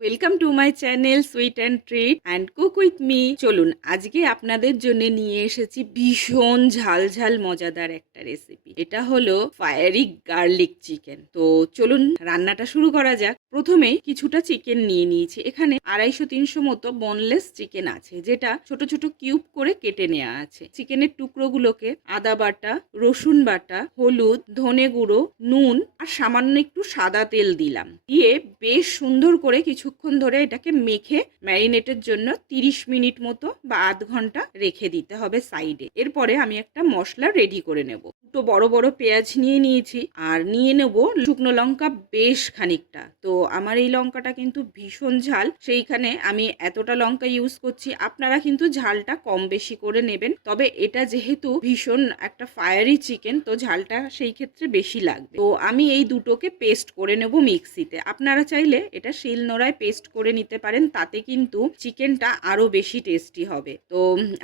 Welcome to my channel sweet and treat and cook with me. চলুন আজকে আপনাদের জন্য নিয়ে এসেছি ভীষণ ঝাল ঝাল মজাদার একটা রেসিপি। এটা হলো ফায়ারি গার্লিক চিকেন। তো চলুন রান্নাটা শুরু করা যাক। প্রথমেই কিছুটা চিকেন নিয়ে নিয়েছি। এখানে 250-300 মতো বোনলেস চিকেন আছে, যেটা ছোট ছোট কিউব করে কেটে নেওয়া আছে। চিকেনের টুকরোগুলোকে আদা বাটা, রসুন বাটা, হলুদ, ধনে গুঁড়ো, নুন আর সামান্য একটু সাদা তেল দিলাম। দিয়ে বেশ সুন্দর করে কিছুক্ষণ ধরে এটাকে মেখে ম্যারিনেটের জন্য 30 মিনিট মতো বা আধ ঘন্টা রেখে দিতে হবে সাইডে। এরপরে আমি একটা মশলা রেডি করে নেব। দুটো বড় বড় পেঁয়াজ নিয়ে নিয়েছি আর নিয়ে নেব শুকনো লঙ্কা বেশ খানিকটা। তো আমার এই লঙ্কাটা কিন্তু ভীষণ ঝাল, সেইখানে আমি এতটা লঙ্কা ইউজ করছি। আপনারা কিন্তু ঝালটা কম বেশি করে নেবেন, তবে এটা যেহেতু ভীষণ একটা ফায়ারি চিকেন, তো ঝালটা সেই ক্ষেত্রে বেশি লাগবে। তো আমি এই দুটোকে পেস্ট করে নেব মিক্সিতে। আপনারা চাইলে এটা শিলনোড়ায় পেস্ট করে নিতে পারেন, তাতে কিন্তু চিকেনটা আরো বেশি টেস্টি হবে। তো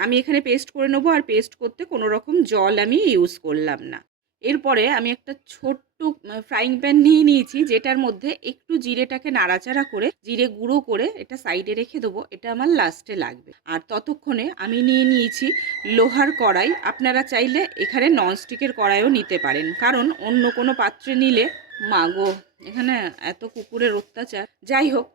আমি এখানে পেস্ট করে নেবো, আর পেস্ট করতে কোনো রকম জল আমি ইউজ করলাম না। এরপরে আমি একটা ছোট্ট ফ্রাইং প্যান নিয়ে নিয়েছি, যেটার মধ্যে একটু জিরেটাকে নাড়াচাড়া করে জিরে গুঁড়ো করে এটা সাইডে রেখে দেবো। এটা আমার লাস্টে লাগবে। আর ততক্ষণে আমি নিয়ে নিয়েছি লোহার কড়াই। আপনারা চাইলে এখানে ননস্টিকের কড়াইও নিতে পারেন, কারণ অন্য কোনো পাত্রে নিলে মাগো এখানে এত কুকুরের অত্যাচার। যাই হোক,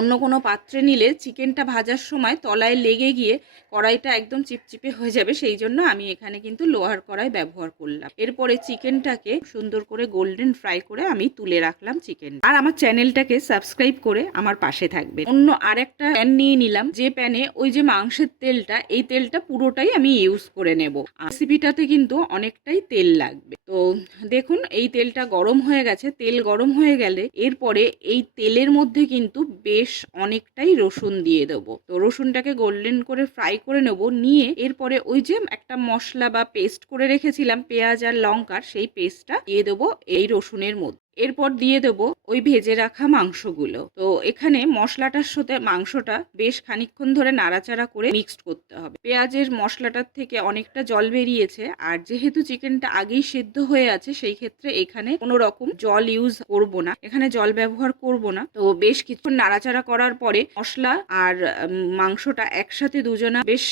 অন্য কোনো পাত্রে নিলে চিকেনটা ভাজার সময় তলায় লেগে গিয়ে কড়াইটা একদম চিপচিপে হয়ে যাবে, সেই জন্য আমি এখানে কিন্তু লোহার কড়াই ব্যবহার করলাম। এরপরে চিকেনটাকে সুন্দর করে গোল্ডেন ফ্রাই করে আমি তুলে রাখলাম চিকেন। আর আমার চ্যানেলটাকে সাবস্ক্রাইব করে আমার পাশে থাকবে। অন্য আরেকটা প্যান নিয়ে নিলাম, যে প্যানে ওই যে মাংসের তেলটা, এই তেলটা পুরোটাই আমি ইউজ করে নেব। রেসিপিটাতে কিন্তু অনেকটাই তেল লাগবে। তো দেখুন এই তেলটা গরম হয়ে গেছে। তেল গরম হয়ে গেলে এরপরে এই তেলের মধ্যে কিন্তু বেশ অনেকটাই রসুন দিয়ে দেবো। তো রসুনটাকে গোল্ডেন করে ফ্রাই করে নেব। নিয়ে এরপরে ওই যে একটা মশলা বা পেস্ট করে রেখেছিলাম পেঁয়াজ আর লঙ্কার, সেই পেস্টটা দিয়ে দেবো এই রসুনের মধ্যে। এরপর দিয়ে দেবো ওই ভেজে রাখা মাংসগুলো। তো এখানে মশলাটার সাথে মাংসটা বেশ খানিকক্ষণ ধরে নাড়াচাড়া করে মিক্সড করতে হবে। পেঁয়াজের মশলাটার থেকে অনেকটা জল বেরিয়েছে, আর যেহেতু চিকেনটা আগেই সেদ্ধ হয়ে আছে, সেই ক্ষেত্রে এখানে কোনো রকম জল ইউজ করব না, এখানে জল ব্যবহার করব না। তো বেশ কিছুক্ষণ নাড়াচাড়া করার পরে মশলা আর মাংসটা একসাথে দুজনা বেশ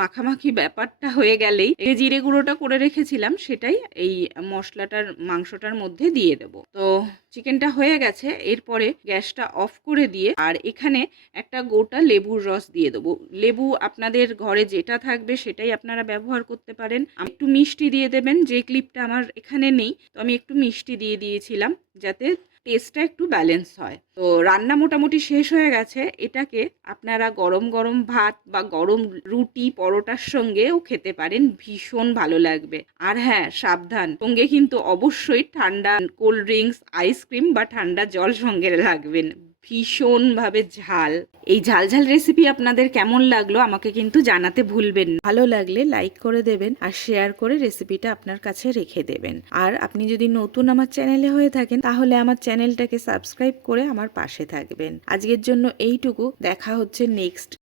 মাখামাখি ব্যাপারটা হয়ে গেলেই এই জিরে গুঁড়োটা করে রেখেছিলাম সেটাই এই মশলাটার মাংসটার মধ্যে দিয়ে দেবো। তো চিকেনটা হয়ে গেছে। এরপরে গ্যাসটা অফ করে দিয়ে আর এখানে একটা গোটা লেবুর রস দিয়ে দেবো। লেবু আপনাদের ঘরে যেটা থাকবে সেটাই আপনারা ব্যবহার করতে পারেন। একটু মিষ্টি দিয়ে দেবেন, যে ক্লিপটা আমার এখানে নেই, তো আমি একটু মিষ্টি দিয়ে দিয়েছিলাম যাতে টেস্টটা একটু ব্যালেন্স হয়। তো রান্না মোটামুটি শেষ হয়ে গেছে। এটাকে আপনারা গরম গরম ভাত বা গরম রুটি পরোটার সঙ্গেও খেতে পারেন, ভীষণ ভালো লাগবে। আর হ্যাঁ, সাবধান, সঙ্গে কিন্তু অবশ্যই ঠান্ডা কোল্ড ড্রিঙ্কস, আইসক্রিম বা ঠান্ডা জল সঙ্গে রাখবেন। ভীষণভাবে ঝাল। এই ঝাল ঝাল রেসিপি আপনাদের কেমন লাগলো আমাকে কিন্তু জানাতে ভুলবেন না। ভালো লাগলে লাইক করে দেবেন আর শেয়ার করে রেসিপিটা আপনার কাছে রেখে দেবেন। আর আপনি যদি নতুন আমার চ্যানেলে হয়ে থাকেন, তাহলে আমার চ্যানেলটাকে সাবস্ক্রাইব করে আমার পাশে থাকবেন। আজকের জন্য এইটুকু। দেখা হচ্ছে নেক্সট